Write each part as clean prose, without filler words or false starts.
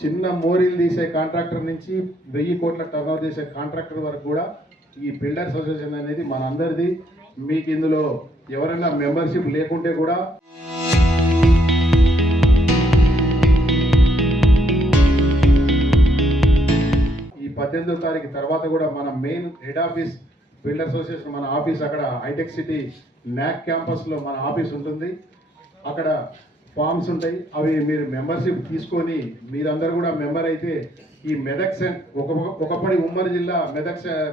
చిన్న మోరీలు తీసే కాంట్రాక్టర్ నుంచి 1000 కోట్ల టర్నోవర్ చేసే కాంట్రాక్టర్ వరకు కూడా ఈ బిల్డర్స్ అసోసియేషన్ అనేది మనందరిది. మీకు ఇందులో ఎవరైనా మెంబర్షిప్ లేకుంటే కూడా ఈ 18వ తారీఖు తర్వాత కూడా మన main head office builder association మన ఆఫీస్ అక్కడ హైటెక్ సిటీ నాక్ క్యాంపస్లో మన ఆఫీస్ ఉంటుంది. అక్కడ ఫామ్స్ ఉంటాయి, అవి మీరు మెంబర్షిప్ తీసుకొని మీరందరూ కూడా మెంబర్ అయితే ఈ మెదక్ ఒకప్పటి ఉమ్మడి జిల్లా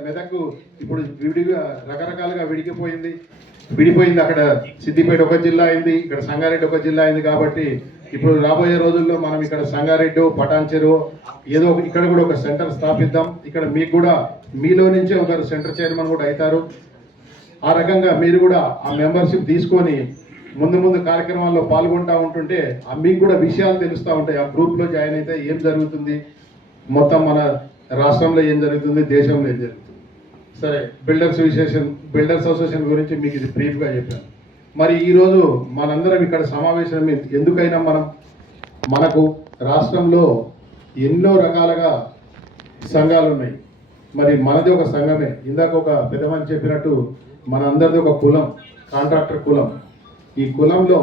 మెదక్ ఇప్పుడు విడిగా రకరకాలుగా విడిపోయింది. అక్కడ సిద్దిపేట ఒక జిల్లా అయింది, ఇక్కడ సంగారెడ్డి ఒక జిల్లా అయింది. కాబట్టి ఇప్పుడు రాబోయే రోజుల్లో మనం ఇక్కడ సంగారెడ్డి పటాన్చెరు ఏదో ఇక్కడ కూడా ఒక సెంటర్ స్థాపిద్దాం. ఇక్కడ మీకు కూడా మీలో నుంచే ఒకరు సెంటర్ చైర్మన్ కూడా అవుతారు. ఆ రకంగా మీరు కూడా ఆ మెంబర్షిప్ తీసుకొని ముందు కార్యక్రమాల్లో పాల్గొంటూ ఉంటుంటే మీకు కూడా విషయాలు తెలుస్తూ ఉంటాయి. ఆ గ్రూప్లో జాయిన్ అయితే ఏం జరుగుతుంది, మొత్తం మన రాష్ట్రంలో ఏం జరుగుతుంది, దేశంలో ఏం జరుగుతుంది. సరే, బిల్డర్స్ అసోసియేషన్ గురించి మీకు ఇది బ్రీఫ్గా చెప్పాను. మరి ఈరోజు మనందరం ఇక్కడ సమావేశం ఎందుకైనా మనకు రాష్ట్రంలో ఎన్నో రకాలుగా సంఘాలు ఉన్నాయి. మరి మనది ఒక సంఘమే. ఇందాక ఒక పెద్దమని చెప్పినట్టు మన అందరిది ఒక కులం, కాంట్రాక్టర్ కులం. ఈ కులంలో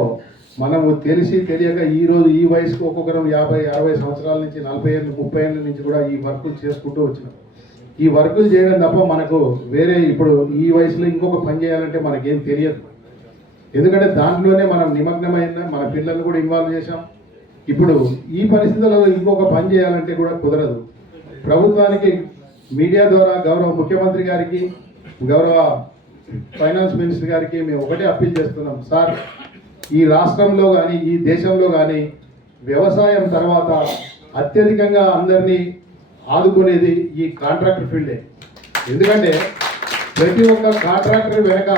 మనము తెలియక ఈరోజు ఈ వయసుకు ఒక్కొక్కరు 50-60 సంవత్సరాల నుంచి 40 ఏళ్ళు 30 ఏళ్ళ నుంచి కూడా ఈ వర్కులు చేసుకుంటూ వచ్చినాం. ఈ వర్కులు చేయడం తప్ప మనకు వేరే ఇప్పుడు ఈ వయసులో ఇంకొక పని చేయాలంటే మనకేం తెలియదు. ఎందుకంటే దాంట్లోనే మనం నిమగ్నమైన మన పిల్లల్ని కూడా ఇన్వాల్వ్ చేశాం. ఇప్పుడు ఈ పరిస్థితులలో ఇంకొక పని చేయాలంటే కూడా కుదరదు. ప్రభుత్వానికి మీడియా ద్వారా గౌరవ ముఖ్యమంత్రి గారికి, గౌరవ ఫైనాన్స్ మినిస్టర్ గారికి మేము ఒకటే అప్పీల్ చేస్తున్నాం. సార్, ఈ రాష్ట్రంలో కానీ ఈ దేశంలో కానీ వ్యవసాయం తర్వాత అత్యధికంగా అందరినీ ఆదుకునేది ఈ కాంట్రాక్టర్ ఫీల్డే. ఎందుకంటే ప్రతి ఒక్క కాంట్రాక్టర్ వెనక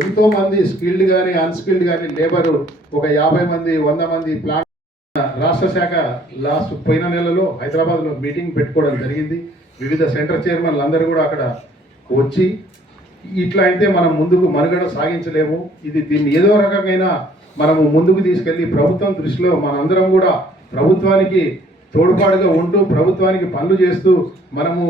ఎంతోమంది స్కిల్డ్ కానీ అన్స్కిల్డ్ కానీ లేబరు ఒక 50 మంది 100 మంది ప్లాంట్ రాష్ట్ర శాఖ పోయిన నెలలో హైదరాబాద్లో మీటింగ్ పెట్టుకోవడం జరిగింది. వివిధ సెంటర్ చైర్మన్లు అందరూ కూడా అక్కడ వచ్చి ఇట్లా అయితే మనం ముందుకు మనుగడ సాగించలేము, దీన్ని ఏదో రకంగా మనము ముందుకు తీసుకెళ్ళి ప్రభుత్వం దృష్టిలో మనందరం కూడా ప్రభుత్వానికి తోడ్పాటుగా ఉంటూ ప్రభుత్వానికి పనులు చేస్తూ మనము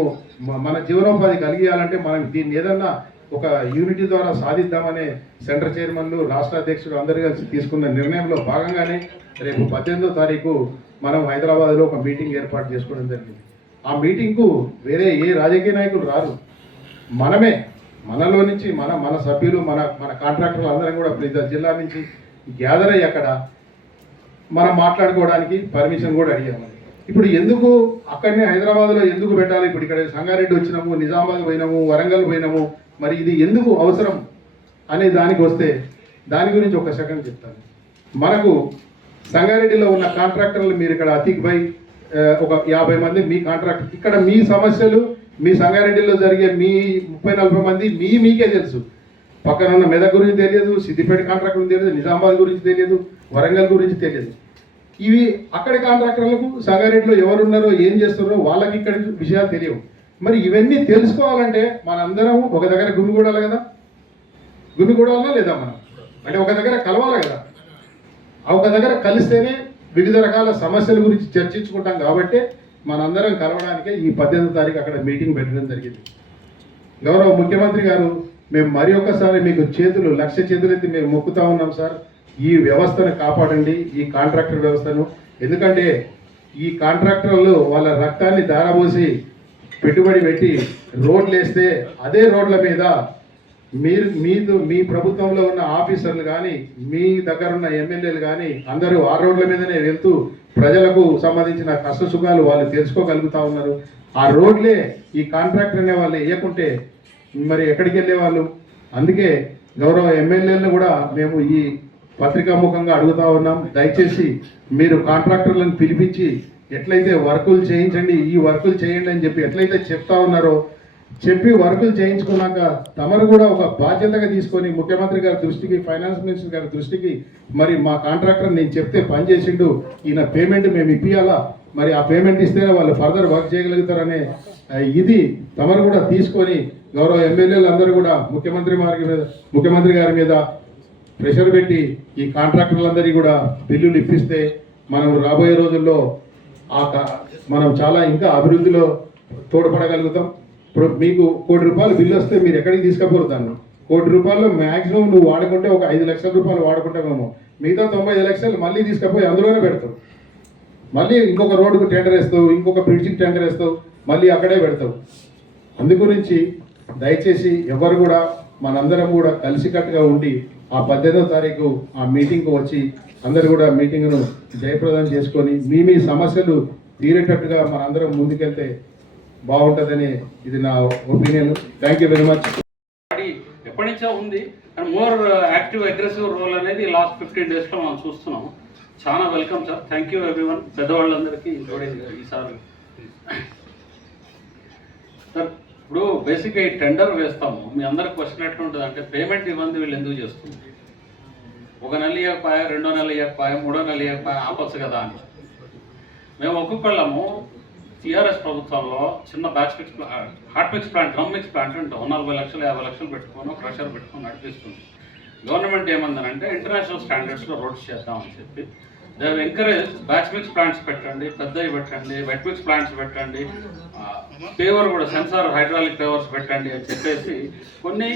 మన జీవనోపాధి కలిగియాలంటే మనం దీన్ని ఏదన్నా ఒక యూనిటీ ద్వారా సాధిద్దామనే సెంటర్ చైర్మన్లు, రాష్ట్ర అధ్యక్షులు అందరూ కలిసి తీసుకున్న నిర్ణయంలో భాగంగానే రేపు 18వ తారీఖు మనం హైదరాబాద్లో ఒక మీటింగ్ ఏర్పాటు చేసుకోవడం జరిగింది. ఆ మీటింగ్కు వేరే ఏ రాజకీయ నాయకులు రారు, మనలో నుంచి మన సభ్యులు మన కాంట్రాక్టర్లు అందరం కూడా ప్రతి జిల్లా నుంచి గ్యాదర్ అయ్యి అక్కడ మనం మాట్లాడుకోవడానికి పర్మిషన్ కూడా అడిగాము. ఇప్పుడు ఎందుకు అక్కడనే హైదరాబాద్లో ఎందుకు పెట్టాలి? ఇప్పుడు ఇక్కడ సంగారెడ్డి వచ్చినాము, నిజామాబాద్ పోయినాము, వరంగల్ పోయినాము, మరి ఇది ఎందుకు అవసరం అనే దానికి వస్తే దాని గురించి ఒక సెకండ్ చెప్తాను. మనకు సంగారెడ్డిలో ఉన్న కాంట్రాక్టర్లు మీరు ఇక్కడ అతిక్ భాయ్ ఒక 50 మంది మీ కాంట్రాక్టర్, ఇక్కడ మీ సమస్యలు మీ సంగారెడ్డిలో జరిగే మీ 30-40 మంది మీకే తెలుసు. పక్కన ఉన్న మెదక్ గురించి తెలియదు, సిద్దిపేట కాంట్రాక్టర్ గురించి తెలియదు, నిజామాబాద్ గురించి తెలియదు, వరంగల్ గురించి తెలియదు. ఇవి అక్కడి కాంట్రాక్టర్లకు సంగారెడ్డిలో ఎవరున్నారో ఏం చేస్తున్నారో వాళ్ళకి ఇక్కడి విషయాలు తెలియవు. మరి ఇవన్నీ తెలుసుకోవాలంటే మనందరం ఒక దగ్గర గుమిగూడాలి కదా, గుమిగూడాలనా లేదా? మనం అంటే ఒక దగ్గర కలవాలి కదా. ఒక దగ్గర కలిస్తేనే వివిధ రకాల సమస్యల గురించి చర్చించుకుంటాం. కాబట్టి మనందరం కలవడానికే ఈ 18వ తారీఖు అక్కడ మీటింగ్ పెట్టడం జరిగింది. గౌరవ ముఖ్యమంత్రి గారు, మేము మరి ఒక్కసారి మీకు లక్ష చేతులెత్తి మేము మొక్కుతా ఉన్నాం సార్, ఈ వ్యవస్థను కాపాడండి, ఈ కాంట్రాక్టర్ వ్యవస్థను. ఎందుకంటే ఈ కాంట్రాక్టర్లు వాళ్ళ రక్తాన్ని ధారపోసి పెట్టుబడి పెట్టి రోడ్లు వేస్తే అదే రోడ్ల మీద మీ ప్రభుత్వంలో ఉన్న ఆఫీసర్లు కానీ మీ దగ్గర ఉన్న ఎమ్మెల్యేలు కానీ అందరూ ఆ రోడ్ల మీదనే వెళ్తూ ప్రజలకు సంబంధించిన కష్ట సుఖాలు వాళ్ళు తెలుసుకోగలుగుతా ఉన్నారు. ఆ రోడ్లే ఈ కాంట్రాక్టర్ అనే వాళ్ళు వేయకుంటే మరి ఎక్కడికి వెళ్ళేవాళ్ళు? అందుకే గౌరవ ఎమ్మెల్యేలను కూడా మేము ఈ పత్రికాముఖంగా అడుగుతా ఉన్నాం, దయచేసి మీరు కాంట్రాక్టర్లను పిలిపించి ఎట్లయితే వర్కులు చేయించండి, ఈ వర్కులు చేయండి అని చెప్పి ఎట్లయితే చెప్తా ఉన్నారో చెప్పి వర్కులు చేయించుకున్నాక తమరు కూడా ఒక బాధ్యతగా తీసుకొని ముఖ్యమంత్రి గారి దృష్టికి, ఫైనాన్స్ మినిస్టర్ గారి దృష్టికి, మరి మా కాంట్రాక్టర్ నేను చెప్తే పని చేసిండు, ఈయన పేమెంట్ మేము ఇప్పియాలా, మరి ఆ పేమెంట్ ఇస్తేనే వాళ్ళు ఫర్దర్ వర్క్ చేయగలుగుతారనే ఇది తమరు కూడా తీసుకొని గౌరవ ఎమ్మెల్యేలు అందరూ కూడా ముఖ్యమంత్రి గారి మీద ప్రెషర్ పెట్టి ఈ కాంట్రాక్టర్లందరికీ కూడా బిల్లులు ఇప్పిస్తే మనం రాబోయే రోజుల్లో మనం చాలా ఇంకా అభివృద్ధిలో తోడ్పడగలుగుతాం. ఇప్పుడు మీకు ₹1,00,00,000 బిల్లు వస్తే మీరు ఎక్కడికి తీసుకుపోరు దాన్ని? ₹1,00,00,000 మ్యాక్సిమం నువ్వు వాడుకుంటే ఒక ₹5,00,000 వాడుకుంటామేమో. మిగతా 95 లక్షలు మళ్ళీ తీసుకుపోయి అందులోనే పెడతావు. మళ్ళీ ఇంకొక రోడ్డుకు టెండర్ వేస్తావు, ఇంకొక బ్రిడ్జికి టెండర్ వేస్తావు, మళ్ళీ అక్కడే పెడతావు. అందు గురించి దయచేసి ఎవరు కూడా మనందరం కూడా కలిసికట్టుగా ఉండి ఆ 18వ తారీఖు ఆ మీటింగ్కు వచ్చి అందరూ కూడా మీటింగ్ను జయప్రదం చేసుకొని మీ సమస్యలు తీరేటట్టుగా మనందరం ముందుకెళ్తే బాగుంటుందని ఇది నా opinion. Thank you very much. ఎప్పటి నుంచో ఉంది and more active aggressive role అనేది లాస్ట్ 15 డేస్లో మనం చూస్తున్నాం. చాలా welcome sir. Thank you everyone, పెద్దవాళ్ళందరికీ ఇంక్లూడింగ్ ఈసారి. సార్ ఇప్పుడు బేసిక్గా ఈ టెండర్ వేస్తాము, మీ అందరికి క్వశ్చన్ ఎట్లా ఉంటుంది అంటే పేమెంట్ ఇవ్వండి వీళ్ళు ఎందుకు చేస్తుంది? ఒక నెల ఇవ్వకపోయా, 2వ నెల ఇవ్వకపోయా, 3వ నెల ఇవ్వకపోయా ఆపచ్చు కదా అని. మేము ఒక్కొక్కళ్ళము టీఆర్ఎస్ ప్రభుత్వంలో చిన్న batch mix hot mix plant, drum mix plant అంటే 40 లక్షలు 50 లక్షలు పెట్టుకొని క్రషర్ పెట్టుకొని నడిపిస్తుంది. గవర్నమెంట్ ఏమందనంటే ఇంటర్నేషనల్ స్టాండర్డ్స్లో రోడ్స్ చేద్దామని చెప్పి they encourage batch mix plants పెట్టండి, పెద్దవి పెట్టండి, వెట్ మిక్స్ ప్లాంట్స్ పెట్టండి, పేవర్ కూడా సెన్సార్ హైడ్రాలిక్ పేవర్స్ పెట్టండి అని చెప్పేసి కొన్ని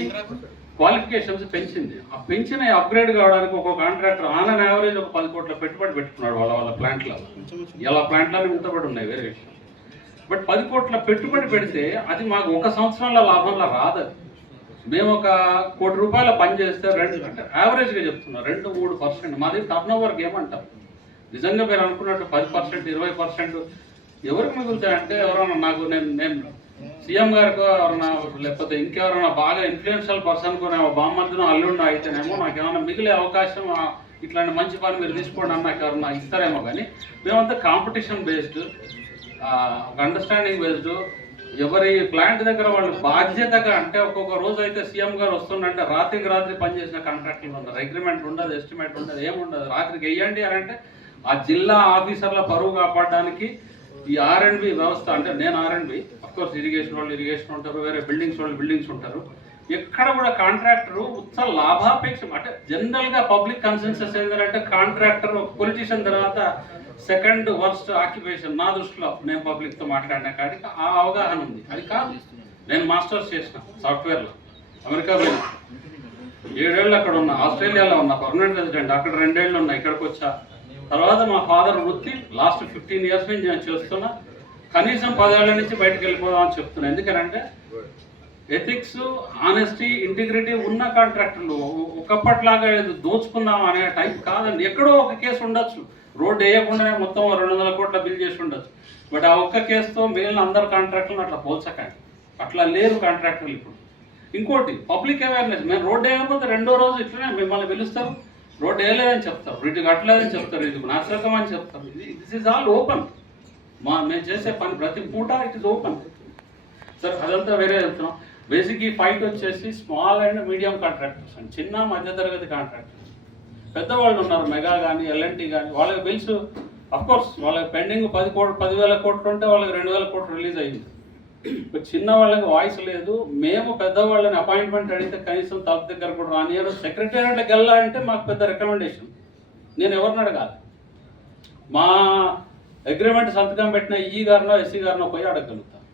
క్వాలిఫికేషన్స్ పెంచింది. ఆ పెంచిన అప్గ్రేడ్ కావడానికి ఒక కాంట్రాక్టర్ ఆన్ అన్ యావరేజ్ ఒక 10 కోట్ల పెట్టుబడి పెట్టుకున్నాడు వాళ్ళ ప్లాంట్లో. ఇలా ప్లాంట్లన్నీ ఇంతబడి ఉన్నాయి, వేరే విషయం. బట్ 10 కోట్ల పెట్టుబడి పెడితే అది మాకు 1 సంవత్సరంలో లాభంలో రాదు. మేము ఒక ₹1,00,00,000 పని చేస్తే అంటే యావరేజ్గా చెప్తున్నాం 2-3%. మాది టర్న్ ఓవర్కి ఏమంటాం? నిజంగా మీరు అనుకున్నట్టు 10%, 20% ఎవరికి మిగులుతాయంటే ఎవరైనా నాకు నేను సీఎం గారికో ఎవరైనా లేకపోతే ఇంకెవరైనా బాగా ఇన్ఫ్లుయెన్షియల్ పర్సన్కో బామ్మర్దినో అల్లుండో అయితేనేమో నాకు ఏమైనా మిగిలే అవకాశం, ఇట్లాంటి మంచి పని మీరు తీసుకోండి అని నాకు ఎవరైనా ఇస్తారేమో. కానీ మేమంతా కాంపిటీషన్ బేస్డ్, ఒక అండర్స్టాండింగ్ బేస్డ్, ఎవరి ప్లాంట్ దగ్గర వాళ్ళు బాధ్యతగా అంటే ఒక్కొక్క రోజు అయితే సీఎం గారు వస్తుందంటే రాత్రికి రాత్రి పనిచేసిన కాంట్రాక్టులు ఉండదు, అగ్రిమెంట్ ఉండదు, ఎస్టిమేట్ ఉండదు, ఏముండదు. రాత్రికి వేయండి అని అంటే ఆ జిల్లా ఆఫీసర్ల పరువు కాపాడడానికి ఈ R&B వ్యవస్థ, అంటే నేను R&B, అఫ్కోర్స్ ఇరిగేషన్ వాళ్ళు ఇరిగేషన్ ఉంటారు, వేరే బిల్డింగ్స్ వాళ్ళు బిల్డింగ్స్ ఉంటారు. ఎక్కడ కూడా కాంట్రాక్టర్ ఉత్సవ లాభాపేక్ష అంటే జనరల్గా పబ్లిక్ కన్సెన్సస్ ఏంటంటే కాంట్రాక్టర్ ఒక పొలిటీషియన్ తర్వాత సెకండ్ వర్స్ట్ ఆక్యుపేషన్ నా దృష్టిలో. నేను పబ్లిక్తో మాట్లాడిన కాడికి ఆ అవగాహన ఉంది. అది కాదు, నేను మాస్టర్స్ చేసిన సాఫ్ట్వేర్లో, అమెరికా పోయినా, 7 ఏళ్ళు అక్కడ ఉన్నా, ఆస్ట్రేలియాలో ఉన్నా, పర్మనెంట్ రెసిడెంట్, అక్కడ 2 ఏళ్ళు ఉన్నా, ఇక్కడికి వచ్చా. తర్వాత మా ఫాదర్ వృత్తి లాస్ట్ 15 ఇయర్స్ నుంచి నేను చేస్తున్నా. కనీసం 10 ఏళ్ల నుంచి బయటకు వెళ్ళిపోదామని చెప్తున్నా. ఎందుకనంటే ఎథిక్స్, ఆనెస్టీ, ఇంటిగ్రిటీ ఉన్న కాంట్రాక్టర్లు ఒకప్పట్లాగా దోచుకుందాం అనే టైప్ కాదండి. ఎక్కడో ఒక కేసు ఉండొచ్చు, రోడ్డు వేయకుండానే మొత్తం 200 కోట్ల బిల్ చేసి ఉండొచ్చు. బట్ ఆ ఒక్క కేసుతో మిగిలిన అందరు కాంట్రాక్టర్లు అట్లా పోల్చకండి. అట్లా లేరు కాంట్రాక్టర్లు ఇప్పుడు. ఇంకోటి పబ్లిక్ అవేర్నెస్. మేము రోడ్డు వేయకపోతే 2వ రోజు ఇట్లనే మిమ్మల్ని పిలుస్తారు, రోడ్డు వేయలేదని చెప్తారు, ఇటు కట్టలేదని చెప్తారు, ఇది నాశరకం అని చెప్తారు. This is all open. మేము చేసే పని ప్రతి పూట ఇట్ ఈస్ ఓపెన్. సార్ అదంతా వేరే చెప్తున్నాం. బేసిక్ ఈ ఫైట్ వచ్చేసి స్మాల్ అండ్ మీడియం కాంట్రాక్టర్స్ అండి, చిన్న మధ్యతరగతి కాంట్రాక్టర్స్. పెద్దవాళ్ళు ఉన్నారు, మెగా కానీ L&T కానీ, వాళ్ళకి బిల్స్ అఫ్కోర్స్ వాళ్ళకి పెండింగ్ 10,000 కోట్లు ఉంటే వాళ్ళకి 2,000 కోట్లు రిలీజ్ అయ్యింది. చిన్న వాళ్ళకి వాయిస్ లేదు. మేము పెద్దవాళ్ళని అపాయింట్మెంట్ అడిగితే కనీసం తలుపు దగ్గర కూడా రానియరు. సెక్రటేరియట్కి వెళ్ళాలంటే మాకు పెద్ద రికమెండేషన్. నేను ఎవరిని అడగాలి? మా అగ్రిమెంట్ సంతకం పెట్టిన ఈ గారినో ఎస్సీ గారినో పోయి అడగలుగుతాం.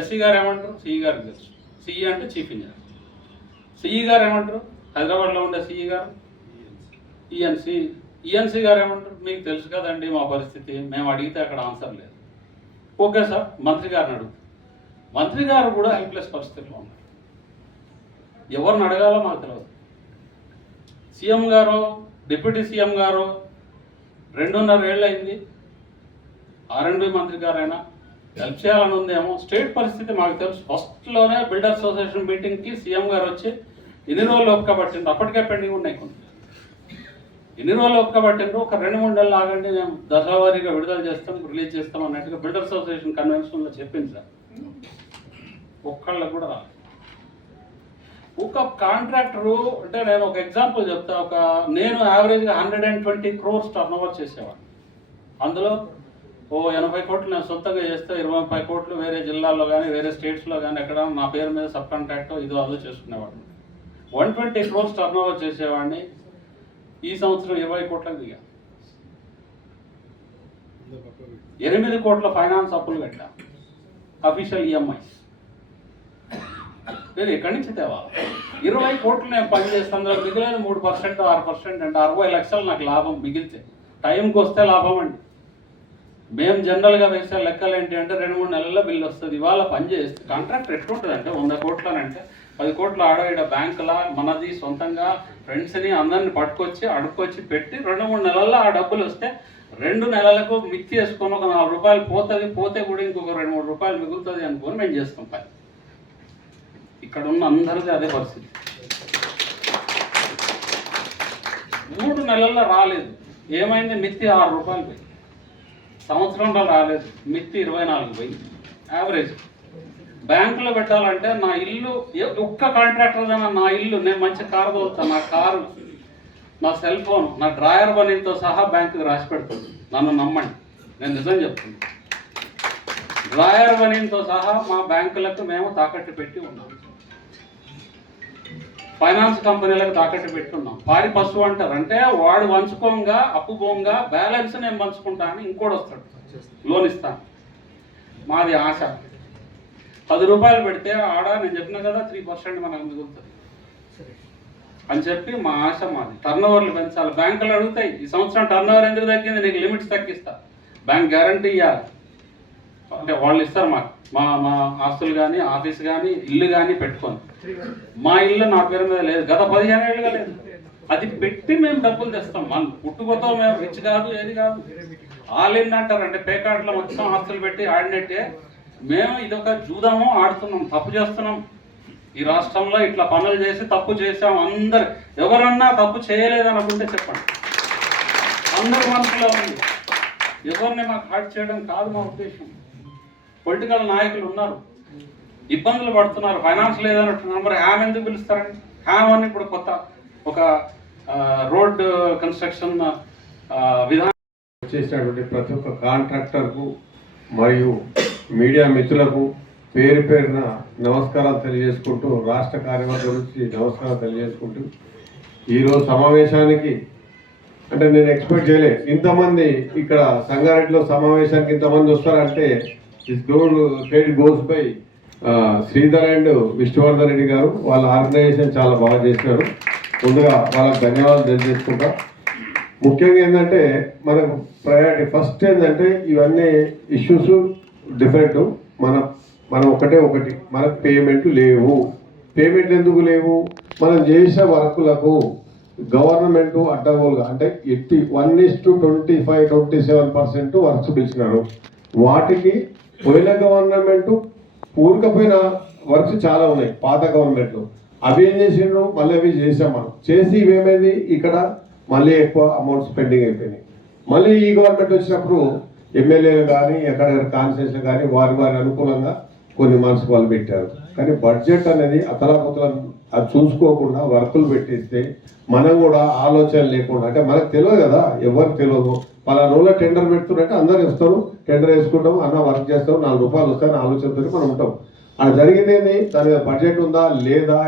ఎస్సీ గారు ఏమంటారు? సిఈ గారికి తెలుసు. సిఈ అంటే చీఫ్ ఇంజనీర్. సిఈ గారు ఏమంటారు? హైదరాబాద్లో ఉండే సిఈ గారు. ఈఎన్సీ గారు ఏమంటారు? మీకు తెలుసు కదండి మా పరిస్థితి, మేము అడిగితే అక్కడ ఆన్సర్ లేదు. ఓకే సార్, మంత్రి గారిని అడుగుతాం. మంత్రి గారు కూడా హెల్ప్లెస్ పరిస్థితిలో ఉన్నారు. ఎవరిని అడగాలో మాకు తెలియదు. సీఎం గారు, డిప్యూటీ సీఎం గారు 2.5 ఏళ్ళు అయింది. R&B మంత్రి గారైనా హెల్ప్ చేయాలని ఉందేమో. స్టేట్ పరిస్థితి మాకు తెలుసు. ఫస్ట్లోనే బిల్డర్ అసోసియేషన్ మీటింగ్కి సీఎం గారు వచ్చి ఎన్ని రోజులు ఒప్పుకబట్టిండ్రు, అప్పటికే పెండింగ్ ఉన్నాయి కొన్ని. ఎన్ని రోజులు ఒప్పుకబట్టిండ్రు, ఒక 2-3 నెలలు ఆగండి, మేము దశలవారీగా విడుదల చేస్తాం, రిలీజ్ చేస్తాం అన్నట్టుగా బిల్డర్ అసోసియేషన్ కన్వెన్షన్లో చెప్పింది సార్. ఒక్కళ్ళకు కూడా రాదు. ఒక కాంట్రాక్టరు అంటే నేను ఒక ఎగ్జాంపుల్ చెప్తా. నేను యావరేజ్గా 120 crores టర్న్ ఓవర్ చేసేవాడిని. అందులో 80 కోట్లు నేను సొంతంగా చేస్తే 25 కోట్లు వేరే జిల్లాల్లో కానీ వేరే స్టేట్స్లో కానీ ఎక్కడ నా పేరు మీద సబ్ కాంట్రాక్ట్ ఇదో అదో చేసుకునేవాడిని. 120 crores టర్న్ ఓవర్ చేసేవాడిని. ఈ సంవత్సరం 20 కోట్లకు దిగా. 8 కోట్ల ఫైనాన్స్ అప్పులు కట్టా, అఫీషియల్ ఈఎంఐస్. నేను ఎక్కడి నుంచి తేవాలి? 20 కోట్లు నేను పని చేస్తాను, అందులో మిగిలిన 3% 6% అంటే 60 లక్షలు నాకు లాభం మిగిలితే టైంకి వస్తే లాభం అండి. మేము జనరల్గా వేసే లెక్కలు ఏంటి అంటే 2-3 నెలల్లో బిల్లు వస్తుంది. ఇవాళ పని చేస్తే కాంట్రాక్ట్ ఎట్లుంటుంది అంటే 100 కోట్లనంటే 10 కోట్ల ఆడ బ్యాంకులా మనది సొంతంగా ఫ్రెండ్స్ని అందరిని పట్టుకొచ్చి అడుక్కొచ్చి పెట్టి 2-3 నెలల్లో ఆ డబ్బులు వస్తే 2 నెలలకు మిక్కి వేసుకొని ఒక 4 రూపాయలు పోతే కూడా ఇంకొక 2-3 రూపాయలు మిగులుతుంది అనుకొని మేము చేస్తాం పని. ఇక్కడ ఉన్న అందరిది అదే పరిస్థితి. 3 నెలల్లో రాలేదు, ఏమైంది? మిత్తి 6 రూపాయలు పోయి, సంవత్సరంలో రాలేదు, మిత్తి 24 పోయి యావరేజ్. బ్యాంకులో పెట్టాలంటే నా ఇల్లు ఒక్క కాంట్రాక్టర్ నా ఇల్లు, నేను మంచి కారు తోలుతాను, నా కారు, నా సెల్ ఫోన్, నా డ్రాయర్ మనీతో సహా బ్యాంకుకి రాసి పెడుతుంది. నన్ను నమ్మండి, నేను నిజం చెప్తున్నాను. డ్రాయర్ మనీతో సహా మా బ్యాంకులకు మేము తాకట్టు పెట్టి ఉన్నాం, ఫైనాన్స్ కంపెనీలకు తాకట్టు పెట్టున్నాం. పారి పశువు అంటారు, అంటే వాడు వంచుకోంగా అప్పు పోంగా బ్యాలెన్స్ నేను పంచుకుంటా అని ఇంకోటి వస్తాడు, లోన్ ఇస్తాను. మాది ఆశ 10 రూపాయలు పెడితే ఆడ నేను చెప్పిన కదా 3% మనకు మిగులుతుంది అని చెప్పి మా ఆశ. మాది టర్నోవర్లు పెంచాలి. బ్యాంకులు అడుగుతాయి, ఈ సంవత్సరం టర్నోవర్ ఎందుకు తగ్గింది, నీకు లిమిట్స్ తగ్గిస్తా, బ్యాంక్ గ్యారంటీ ఇవ్వాలి అంటే వాళ్ళు ఇస్తారు మాకు. మా ఆస్తులు కానీ ఆఫీస్ కానీ ఇల్లు కానీ పెట్టుకొని, మా ఇల్లు నా పేరు మీద లేదు, గత 15 ఏళ్ళుగా లేదు, అది పెట్టి మేము డబ్బులు తెస్తాం. మన పుట్టుకతో మేము రిచ్ కాదు, ఏది కాదు. ఆల్ ఇన్ అంటారు, అంటే పేకాట్లో మొత్తం ఆస్తులు పెట్టి ఆడినట్టే మేము ఇదొక జూదము ఆడుతున్నాం, తప్పు చేస్తున్నాం. ఈ రాష్ట్రంలో ఇట్లా పనులు చేసి తప్పు చేసాం. అందరు ఎవరన్నా తప్పు చేయలేదని అనుకుంటే చెప్పండి, అందరు మనసులో ఉంది. ఎవరిని మాకు హర్ట్ చేయడం కాదు మా ఉద్దేశం. పొలిటికల్ నాయకులు ఉన్నారు, ఇబ్బందులు పడుతున్నారు, ఫైనాన్స్ లేదన్నట్టున్నారు, మరి ఆమె ఎందుకు పిలుస్తారండి? ఆమె అని ఇప్పుడు కొత్త ఒక రోడ్ కన్స్ట్రక్షన్ విధానం చేసినటువంటి ప్రతి ఒక్క కాంట్రాక్టర్కు మరియు మీడియా మిత్రులకు పేరు పేరున నమస్కారాలు తెలియజేసుకుంటూ, రాష్ట్ర కార్యవర్గ నుంచి నమస్కారాలు తెలియజేసుకుంటూ, ఈరోజు సమావేశానికి అంటే నేను ఎక్స్పెక్ట్ చేయలే ఇంతమంది ఇక్కడ సంగారెడ్డిలో సమావేశానికి ఇంతమంది వస్తారంటే credit goes by Sridhar and Vishnuvardhan Reddy గారు. వాళ్ళ ఆర్గనైజేషన్ చాలా బాగా చేసినారు. ముందుగా వాళ్ళకి ధన్యవాదాలు తెలియజేసుకుంటా. ముఖ్యంగా ఏంటంటే మనకు ప్రయారిటీ ఫస్ట్ ఏంటంటే ఇవన్నీ ఇష్యూస్ డిఫరెంట్. మనం ఒకటి మనకు పేమెంట్ లేవు. పేమెంట్ ఎందుకు లేవు? మనం చేసే వర్కులకు గవర్నమెంట్ అడ్డగోలుగా అంటే 1:25-27% వర్క్స్ పిలిచినారు. వాటికి పోయిన గవర్నమెంట్ ఊరికపోయిన వర్క్స్ చాలా ఉన్నాయి పాత గవర్నమెంట్లో. అవి ఏం చేసిండ్రు? మళ్ళీ అవి చేసాం. మనం చేసి ఇవేమైంది, ఇక్కడ మళ్ళీ ఎక్కువ అమౌంట్స్ పెండింగ్ అయిపోయినాయి. మళ్ళీ ఈ గవర్నమెంట్ వచ్చినప్పుడు ఎమ్మెల్యేలు కానీ ఎక్కడ కాన్స్టిట్యూషన్ కానీ వారి అనుకూలంగా కొన్ని మార్క్స్ వాళ్ళు పెట్టారు. కానీ బడ్జెట్ అనేది అతలాకుతలం అది చూసుకోకుండా వర్కులు పెట్టిస్తే మనం కూడా ఆలోచన లేకుండా, అంటే మనకు తెలియదు కదా, ఎవరికి తెలియదు. పలానా రోజులో టెండర్ పెడుతున్నట్టే అందరు ఇస్తారు, టెండర్ వేసుకుంటాం, అన్న వర్క్ చేస్తాం, 4 రూపాయలు వస్తాయని ఆలోచనతో మనం ఉంటాం. అది జరిగింది ఏంది, దాని మీద బడ్జెట్ ఉందా లేదా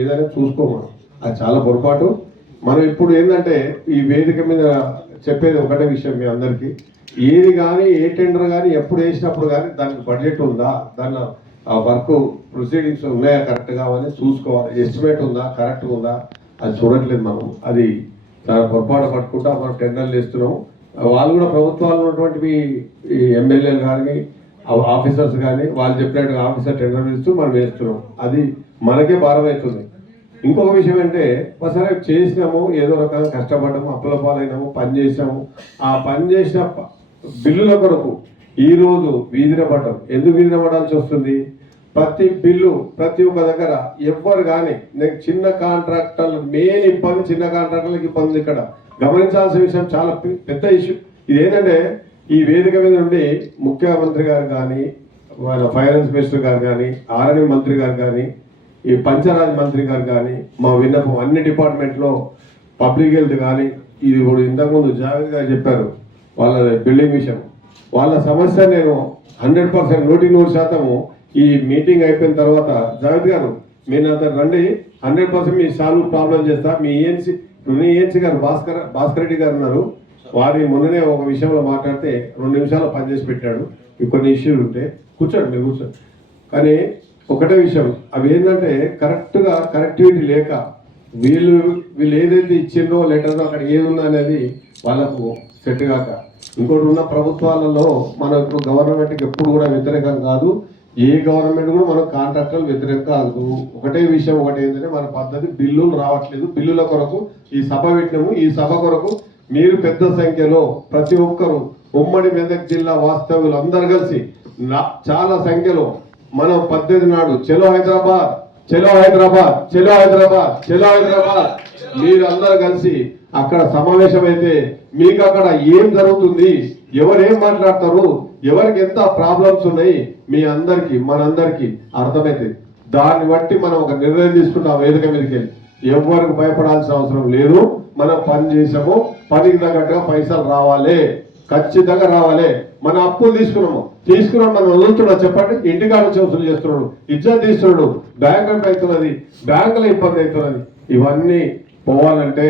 ఏదైనా చూసుకోము. అది చాలా పొరపాటు. మనం ఇప్పుడు ఏంటంటే ఈ వేదిక మీద చెప్పేది ఒకటే విషయం మీ అందరికీ, ఏది కానీ ఏ టెండర్ కానీ ఎప్పుడు వేసినప్పుడు కానీ దానికి బడ్జెట్ ఉందా, దాని వర్క్ ప్రొసీడింగ్స్ ఉన్నాయా కరెక్ట్గా అని చూసుకోవాలి. ఎస్టిమేట్ ఉందా, కరెక్ట్గా ఉందా, అది చూడట్లేదు మనం. అది చాలా పొరపాటు పట్టుకుంటా మనం టెండర్లు వేస్తున్నాము. వాళ్ళు కూడా ప్రభుత్వాలు ఉన్నటువంటి ఎమ్మెల్యేలు కానీ ఆఫీసర్స్ కానీ వాళ్ళు చెప్పినట్టుగా ఆఫీసర్ టెండర్ ఇస్తూ మనం వేస్తున్నాం. అది మనకే భారం అవుతుంది. ఇంకొక విషయం అంటే సరే చేసినాము, ఏదో రకంగా కష్టపడ్డాము, అప్పుల పాలైనాము, పని చేసినాము. ఆ పని చేసిన బిల్లుల కొరకు ఈరోజు వీధిన పడ్డాం. ఎందుకు వీధిన పడాల్సి వస్తుంది? ప్రతి బిల్లు ప్రతి ఒక్క దగ్గర ఎవ్వరు కానీ నేను చిన్న కాంట్రాక్టర్లు మెయిన్ ఇబ్బంది, చిన్న కాంట్రాక్టర్లకు ఇబ్బంది. ఇక్కడ గమనించాల్సిన విషయం చాలా పెద్ద ఇష్యూ. ఇదేంటంటే ఈ వేదిక మీద నుండి ముఖ్యమంత్రి గారు కానీ, వాళ్ళ ఫైనాన్స్ మినిస్టర్ గారు కానీ, ఆర్ఎన్ఎం మంత్రి గారు కానీ, ఈ పంచాయతీరాజ్ మంత్రి గారు కానీ మా విన్నపం అన్ని డిపార్ట్మెంట్లో పబ్లిక్ హెల్త్ కానీ, ఇది ఇప్పుడు ఇంతకుముందు జావేద్ గారు చెప్పారు వాళ్ళ బిల్డింగ్ విషయం, వాళ్ళ సమస్య నేను 100% 100% ఈ మీటింగ్ అయిపోయిన తర్వాత జావేద్ గారు మీరు నాతో రండి, 100% మీ సాల్వ్ ప్రాబ్లం చేస్తా. మీ ఈఎన్సీ గారు భాస్కర్ రెడ్డి గారు ఉన్నారు, వారి మొన్ననే ఒక విషయంలో మాట్లాడితే 2 నిమిషాలు పనిచేసి పెట్టాడు. కొన్ని ఇష్యూలు ఉంటే కూర్చోండి, మీరు కూర్చోండి. కానీ ఒకటే విషయం, అవి ఏంటంటే కరెక్ట్గా కనెక్టివిటీ లేక వీళ్ళు ఏదైతే ఇచ్చిందో లెటర్ అక్కడ ఏది ఉందో అనేది వాళ్ళకు సెట్ కాక, ఇంకోటి ఉన్న ప్రభుత్వాలలో మనం ఇప్పుడు గవర్నమెంట్కి ఎప్పుడు కూడా వ్యతిరేకం కాదు, ఏ గవర్నమెంట్ కూడా మన కాంట్రాక్టర్లు వ్యతిరేకం కాదు. ఒకటే విషయం ఏంటంటే మన పద్ధతి బిల్లులు రావట్లేదు. బిల్లుల కొరకు ఈ సభ పెట్టినాము. ఈ సభ కొరకు మీరు పెద్ద సంఖ్యలో ప్రతి ఒక్కరు ఉమ్మడి మెదక్ జిల్లా వాస్తవ్యులు అందరు కలిసి చాలా సంఖ్యలో మనం 18 నాడు చలో హైదరాబాద్, చలో హైదరాబాద్, చలో హైదరాబాద్, చలో హైదరాబాద్ మీరు అందరు కలిసి అక్కడ సమావేశం అయితే మీకు అక్కడ ఏం జరుగుతుంది, ఎవరేం మాట్లాడతారు, ఎవరికి ఎంత ప్రాబ్లమ్స్ ఉన్నాయి మీ అందరికి మనందరికి అర్థమైతుంది. దాన్ని బట్టి మనం ఒక నిర్ణయం తీసుకున్న వేదిక మీదకి వెళ్ళి ఎవరికి భయపడాల్సిన అవసరం లేదు. మనం పని చేసాము, పనికి తగ్గట్టుగా పైసలు రావాలి, ఖచ్చితంగా రావాలి. మన అప్పులు తీసుకున్నాం మనం వదులుతున్నా చెప్పండి. ఇంటికాడ వసూలు చేస్తున్నాడు, ఇజ్జత్ తీస్తున్నాడు, బ్యాంక్ అంటే అవుతున్నది, బ్యాంకులో ఇబ్బంది అవుతున్నది. ఇవన్నీ పోవాలంటే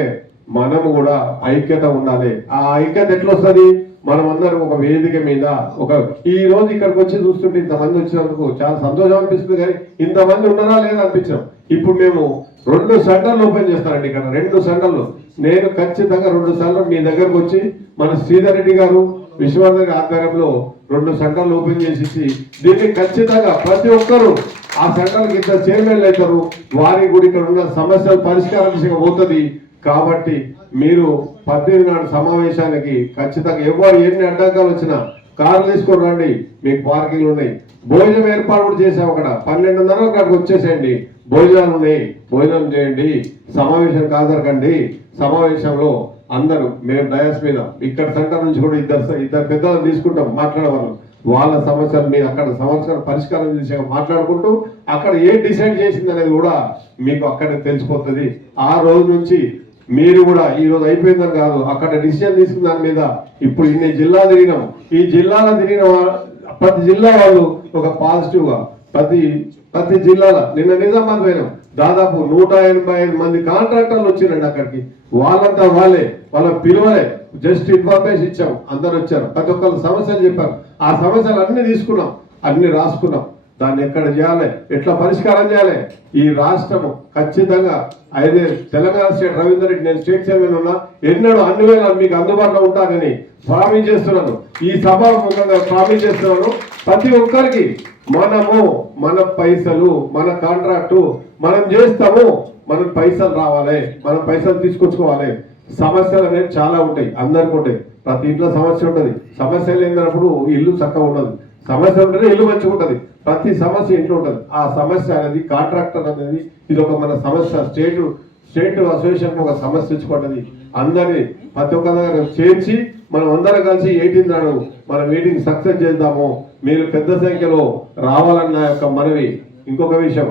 మనము కూడా ఐక్యత ఉండాలి. ఆ ఐక్యత ఎట్లా వస్తుంది? మనం అందరం ఒక వేదిక మీద ఈ రోజు ఇక్కడికి వచ్చి చూస్తుంటే ఇంతమంది వచ్చినందుకు చాలా సంతోషం అనిపిస్తుంది. కానీ ఇంతమంది ఉన్నారా లేదా అనిపించాం. ఇప్పుడు మేము 2 సెంటర్లు ఓపెన్ చేస్తానండి ఇక్కడ, 2 సెంటర్లు. నేను ఖచ్చితంగా 2 సార్లు మీ దగ్గరకు వచ్చి మన శ్రీధర్ రెడ్డి గారు విశ్వనాథ్ ఆధ్వర్యంలో 2 సెంటర్లు ఓపెన్ చేసి దీన్ని ఖచ్చితంగా ప్రతి ఒక్కరు ఆ సెంటర్కి ఇంత చైర్మన్లు అవుతారు. వారికి కూడా ఇక్కడ ఉన్న సమస్యలు పరిష్కారం దిశగా పోతుంది. కాబట్టి మీరు 18 నాడు సమావేశానికి ఖచ్చితంగా ఎవరు ఎన్ని అడ్డంకాలు వచ్చినా కార్లు తీసుకొని రండి, మీకు పార్కింగ్లు ఉన్నాయి. భోజనం ఏర్పాటు కూడా చేసాం. అక్కడ 12:30 అక్కడికి వచ్చేసేయండి, భోజనాలు ఉన్నాయి, భోజనం చేయండి, సమావేశం హాజరకండి. సమావేశంలో అందరూ మేము డయాస్ మీద ఇక్కడ సెంటర్ నుంచి కూడా ఇద్దరు పెద్దలు తీసుకుంటాం మాట్లాడేవాళ్ళం. వాళ్ళ సమస్యలు మీరు అక్కడ సమస్యలు పరిష్కారం చేసే మాట్లాడుకుంటూ అక్కడ ఏం డిసైడ్ చేసింది అనేది కూడా మీకు అక్కడ తెలిసిపోతుంది. ఆ రోజు నుంచి మీరు కూడా ఈ రోజు అయిపోయిందని కాదు, అక్కడ డిసిజన్ తీసుకున్న దాని మీద ఇప్పుడు ఇన్ని జిల్లా తిరిగినాం. ఈ జిల్లాలో తిరిగిన ప్రతి జిల్లా వాళ్ళు ఒక పాజిటివ్ గా ప్రతి జిల్లాలో నిన్న నిజామాబాద్ పోయినాం, దాదాపు 185 మంది కాంట్రాక్టర్లు వచ్చిరండి అక్కడికి. వాళ్ళంతా వాళ్ళ పిలువలే, జస్ట్ ఇన్ఫర్మేషన్ ఇచ్చాం, అందరు వచ్చారు, ప్రతి ఒక్కరు సమస్యలు చెప్పారు. ఆ సమస్యలు అన్ని తీసుకున్నాం, అన్ని రాసుకున్నాం. దాన్ని ఎక్కడ చేయాలి, ఎట్లా పరిష్కారం చేయాలి. ఈ రాష్ట్రము ఖచ్చితంగా తెలంగాణ స్టేట్ రవీందర్ రెడ్డి, నేను స్టేట్ చైర్మన్ ఉన్నా, ఎన్నడూ అన్ని వేళ మీకు అందుబాటులో ఉంటానని ప్రామిస్ చేస్తున్నాను. ఈ సభ ముఖంగా ప్రామిస్ చేస్తున్నాను. ప్రతి ఒక్కరికి మన పైసలు, మన కాంట్రాక్టు మనం చేస్తాము, మనం పైసలు రావాలి, మనం పైసలు తీసుకొచ్చుకోవాలి. సమస్యలు అనేవి చాలా ఉంటాయి, అందరికి ఉంటాయి. ప్రతి ఇంట్లో సమస్య ఉంటుంది. సమస్య లేనప్పుడు ఇల్లు చక్కగా ఉండదు, సమస్య ఉంటేనే ఇల్లు మంచిగా ఉంటుంది. ప్రతి సమస్య ఇంట్లో ఉంటుంది. ఆ సమస్య అనేది కాంట్రాక్టర్ అనేది ఇది ఒక మన సమస్య. స్టేట్ అసోసియేషన్ ఒక సమస్య తెచ్చుకుంటుంది. అందరినీ ప్రతి ఒక్క దగ్గర చేర్చి మనం అందరం కలిసి 18 నాడు మన మీటింగ్ సక్సెస్ చేద్దాము. మీరు పెద్ద సంఖ్యలో రావాలన్న యొక్క మనవి. ఇంకొక విషయం,